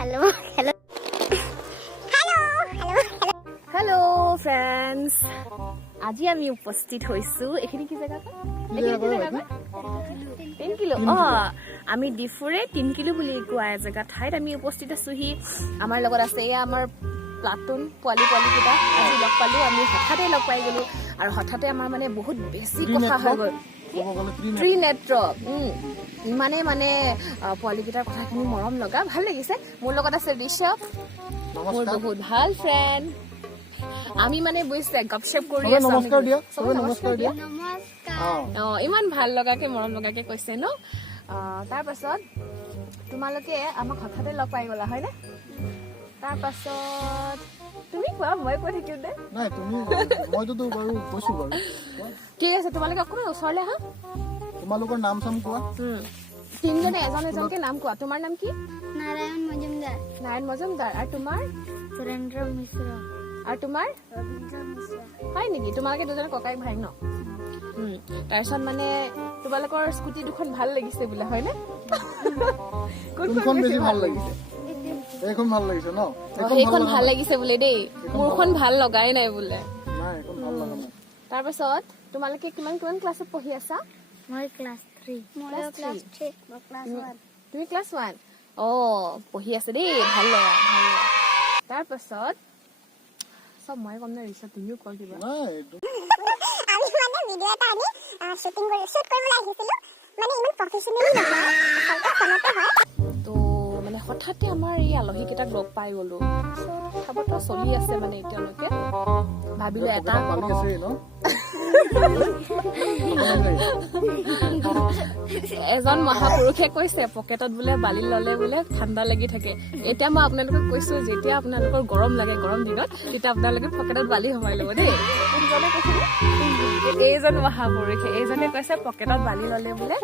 Hello. Friends. আজি আমি উপস্থিত হৈছো এখিনি কি জায়গা কয় 3 কিলো আমি ডিফুৰে 3 কিলো বুলি কোৱা জায়গা ঠাইত আমি উপস্থিত আছো হি আমাৰ লগত আছে এয়া আমাৰ প্লাটুন পোৱালি কিটা আজি লগ পালো আমি হঠাতে লগ পাই গলো আৰু হঠাতে আমাৰ মানে বহুত বেছি কথা হৈ গল ত্ৰিনেত্ৰ মানে পোৱালি কিটাৰ কথাখিনি মৰম লগা ভাল লাগিছে মোৰ লগত আছে ঋষভ মোৰ বহুত ভাল ফ্ৰেণ্ড আমি মানে বুইছে গপশপ কৰি আছো নমস্কাৰ দিয়া ইমান ভাল লগাকে মৰম লগাকে কৈছে ন তাৰ পাছত তোমালোকে আমাক হঠাতে লগ পাই গলা হয় না তাৰ পাছত তুমি কোৱা মই কৈ থাকিম দে নাই তুমি মইতো বাৰু কৈছো বাৰু ঠিক আছে তোমালোকে অকমান ওচৰলে হা তোমালোকৰ নাম চাম কোৱা তিনজনে এজনকে নাম কোৱা তোমাৰ নাম কি নাৰায়ণ মজুমদাৰ আৰু তোমাৰ সুৰেন্দ্ৰ মিশ্ৰ আৰু তোমাৰ ৰবীন্দ্ৰ মিশ্ৰ হয় নেকি তোমালোকে দুজন ককাই ভাই ন তাৰপিছত মানে তোমালোকৰ স্কুটি দুখন ভাল লাগিছে বোলে হয় নে কোনখন বেছি ভাল লাগিছে এইখন ভাল লাগিছে ন এইখন ভাল লাগিছে বোলে দেই মোৰখন ভাল লগাই নাই বোলে নাই এইখন ভাল লগা নাই তাৰপিছত তোমালোকে কিমান ক্লাছত পঢ়ি আছা মই ক্লাছ 3 মই ক্লাছ 3 মই ক্লাছ 1 তুমি ক্লাছ 1 পঢ়ি আছে দেই ভাল লগা তাৰপাছত সব মই কম না ৰিসা তুমিও কল দিবা নাই আমি মানে ভিডিও এটা আনি শুট কৰিবলৈ আহিছিলো মানে ইমান প্ৰফেশনেলি নহয় আচলতে ফোনতে হয় তো মানে হঠাতে আমাৰ এই আলহী কেইটাক লগ পাই গলো খাবতো চলি আছে মানে এতিয়ালৈকে ভাবিলো এটা পালি আছে ন এজন মহাপুৰুষে কৈছে পকেটত বোলে বালি ললে বোলে ঠাণ্ডা লাগি থাকে এতিয়া মই আপোনালোকক কৈছো যেতিয়া আপোনালোকৰ গৰম লাগে গৰম দিনত তেতিয়া আপোনালোকে পকেটত বালি সোমাই ল'ব দেই কোনজনে কৈছে এইজন মহাপুৰুষে এইজনে কৈছে পকেটত বালি ললে বোলে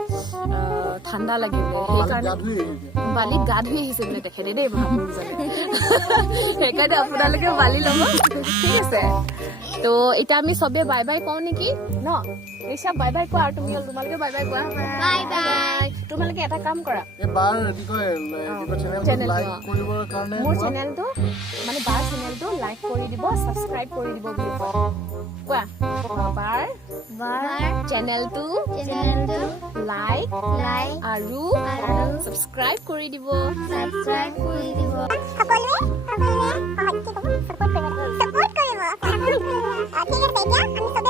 ঠাণ্ডা লাগে সেইকাৰণে বালিত গা ধুই আহিছে বোলে তেখেতে দেই মহাপুৰুষজনে সেইকাৰণে আপোনালোকে বালি ল'ব ঠিক আছে তো এতিয়া আমি চবে বাই বাই কওঁ নেকি ন ঋষভ বাই বাই কোৱা আৰু তোমালোকে বাই বাই কোৱা বাই বাই তোমালোকে এটা কাম কৰা এবাৰ কি কয় চেনেলটো লাইক কৰিবৰ কাৰণে মোৰ চেনেলটো মানে বাৰ চেনেলটো লাইক কৰি দিব সাবস্ক্ৰাইব কৰি দিব বুলি কোৱা বাৰ চেনেলটো লাইক আৰু সাবস্ক্ৰাইব কৰি দিব সকলোৱে সাপোৰ্ট কৰিব ঠিক আছে এতিয়া আমি